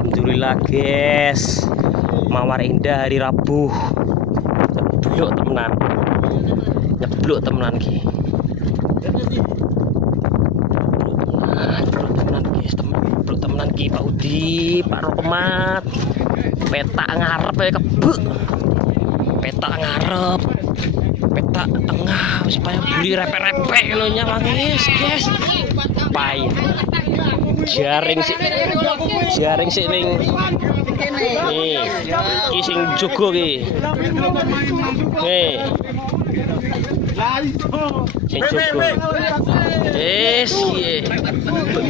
Alhamdulillah guys, mawar indah hari Rabu. Nyeblok temenan, nyeblok temenan ki. Nyeblok temenan guys, nyeblok temenan ki Pak Udi, Pak Rohmat. Petak ngarep ya kebuk. Petak ngarep. Petak tengah supaya beli repek-repek lo nyala guys. Pai. Jaring sih ning nih iki sing jogo ki nih sing jogo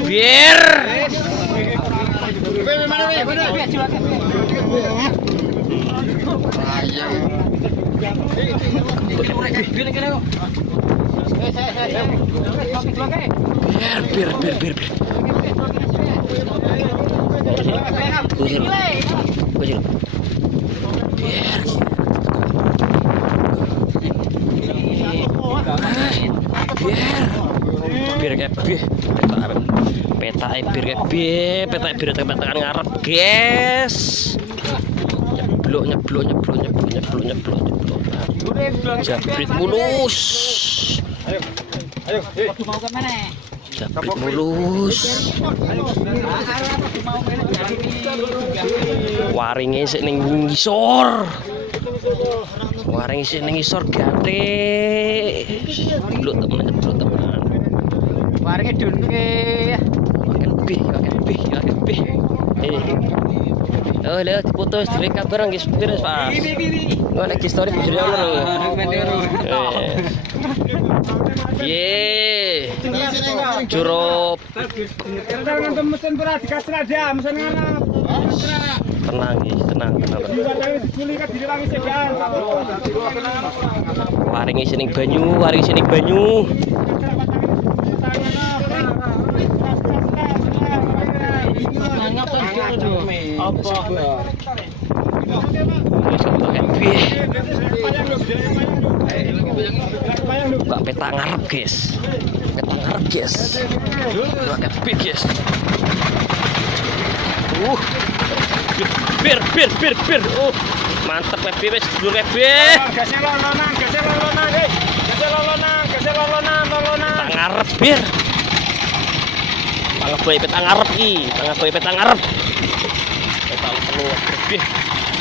biar peta ngarep guys. Nyeblok jabrit mulus. Jabrit mulus. Waringe sik ning ngisor. Waringe sik ning ngisor gathik. Nyeblok temen. Waringe dunke. Pakai oh lihat foto streak kabar nggih supir Pak. Ngono lagi story bujurnya ngono. Ye. Curup. Tenang nggih, tenang. Waringe sini banyu. Mbak peta ngarep guys. Pakai guys. Bir. Mantap wis dulur Gasnya lolonan. Ngarep bir. Pangeboy peta ngarep ki, Peta peluang.